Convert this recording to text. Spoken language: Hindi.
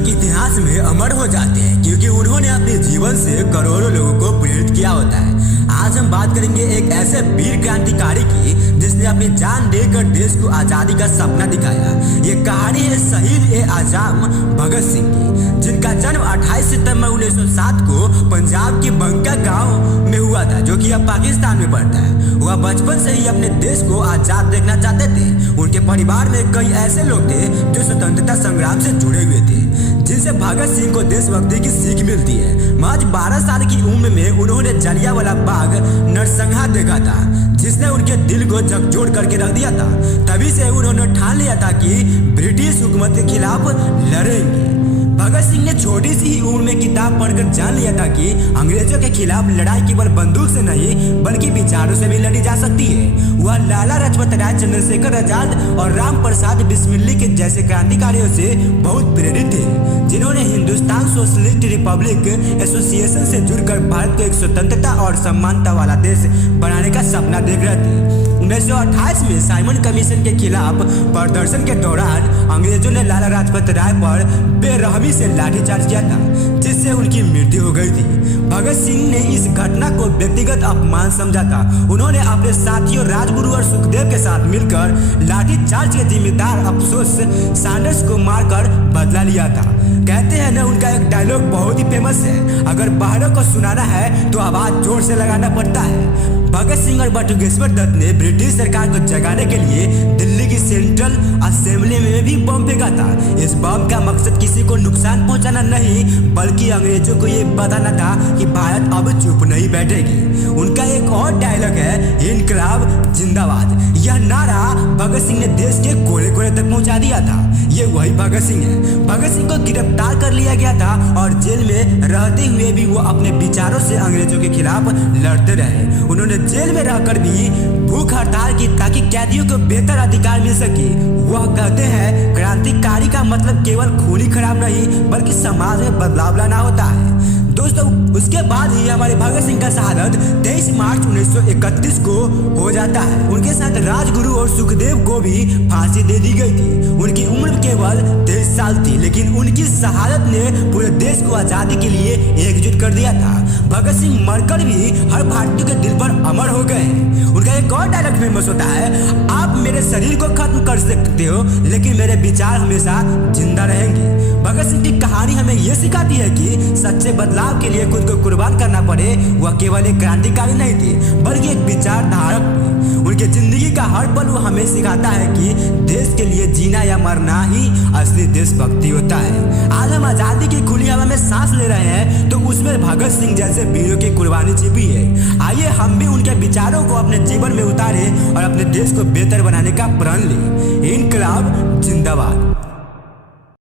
जो कि इतिहास में अमर हो जाते हैं क्योंकि उन्होंने अपने जीवन से करोड़ों लोगों को प्रेरित किया होता है। आज हम बात करेंगे एक ऐसे वीर क्रांतिकारी की जिसने अपनी जान देकर देश को आजादी का सपना दिखाया। ये कहानी है शहीद ए आजम भगत सिंह की, जिनका जन्म 28 सितंबर 1907 को पंजाब के बंका गांव में हुआ था, जो कि अब पाकिस्तान में पड़ता है। वह बचपन से ही अपने देश को आजाद देखना चाहते थे। उनके परिवार में कई ऐसे लोग थे जो स्वतंत्रता संग्राम से जुड़े हुए थे, जिनसे भगत सिंह को देशभक्ति की सीख मिलती है। महज 12 साल की उम्र में उन्होंने जलियांवाला बाग नरसंहार देखा था, जिसने उनके दिल को झकझोर करके रख दिया था। तभी से उन्होंने ठान लिया था कि ब्रिटिश हुकूमत के खिलाफ लड़ेंगे। भगत सिंह ने छोटी सी ही उम्र में किताब पढ़कर जान लिया था कि अंग्रेजों के खिलाफ लड़ाई केवल बंदूक से नहीं बल्कि विचारों से भी लड़ी जा सकती है। वह लाला लाजपत राय, चंद्रशेखर आजाद और राम प्रसाद बिस्मिल्ली के जैसे क्रांतिकारियों से बहुत प्रेरित थे, जिन्होंने हिंदुस्तान सोशलिस्ट रिपब्लिक एसोसिएशन से जुड़कर भारत को एक स्वतंत्रता और समानता वाला देश बनाने का सपना देख रहे थे। 1928 में साइमन कमीशन के खिलाफ प्रदर्शन के दौरान अंग्रेजों ने लाला लाजपत राय पर बेरहमी से लाठीचार्ज किया था, जिससे उनकी मृत्यु हो गई थी। भगत सिंह ने इस घटना को व्यक्तिगत अपमान समझा था। उन्होंने अपने साथियों राजगुरु और सुखदेव के साथ मिलकर लाठीचार्ज के जिम्मेदार अफसोस सैंडर्स को मारकर बदला लिया था। कहते हैं ना, उनका एक डायलॉग बहुत ही फेमस है, अगर बाहरों को सुनाना है तो आवाज जोर से लगाना पड़ता है। भगत सिंह और बटुकेश्वर दत्त ने ब्रिटिश सरकार को जगाने के लिए दिल्ली की सेंट्रल असेंबली में भी बम फेंका था। इस बम का मकसद किसी को नुकसान पहुंचाना नहीं बल्कि अंग्रेजों को ये बताना था कि भारत अब चुप नहीं बैठेगी। उनका एक और डायलॉग है, इनकलाब जिंदाबाद। यह नारा भगत सिंह ने देश के कोने कोने तक पहुंचा दिया था। ये वही भगत सिंह है। भगत सिंह को गिरफ्तार कर लिया गया था और जेल में रहते हुए भी वो अपने विचारों से अंग्रेजों के खिलाफ लड़ते रहे। उन्होंने जेल में रहकर भी भूख हड़ताल की ताकि कैदियों को बेहतर अधिकार मिल सके। वह कहते हैं, क्रांतिकारी का मतलब केवल खून ही खराब नहीं बल्कि समाज में बदलाव लाना होता है। दोस्तों, उसके बाद ही हमारे भगत सिंह का शहादत 23 मार्च 1931 को हो जाता है। उनके साथ राजगुरु और सुखदेव को भी फांसी दे दी गई थी। उनकी उम्र केवल 23 साल थी, लेकिन उनकी शहादत ने पूरे देश को आजादी के लिए एकजुट कर दिया था। भगत सिंह मरकर भी हर भारतीय के दिल पर अमर हो गए हैं। उनका एक और डायलॉग फेमस होता है, आप मेरे शरीर को खत्म कर सकते हो लेकिन मेरे विचार हमेशा जिंदा रहेंगे। भगत सिंह की कहानी हमें यह सिखाती है कि सच्चे बदलाव के लिए खुद को कुर्बान करना पड़े। वह केवल एक क्रांतिकारी नहीं थे बल्कि एक विचारधारक थे। उनके जिंदगी का हर पल वो हमें सिखाता है कि देश के लिए जीना या मरना ही असली देशभक्ति होता है। आज हम आजादी की खुली हवा में सांस ले रहे हैं तो उसमें भगत सिंह जैसे वीरों की कुर्बानी छिपी है। आइए हम भी उनके विचारों को अपने जीवन में उतारे और अपने देश को बेहतर बनाने का प्रण लें। इनकलाब जिंदाबाद।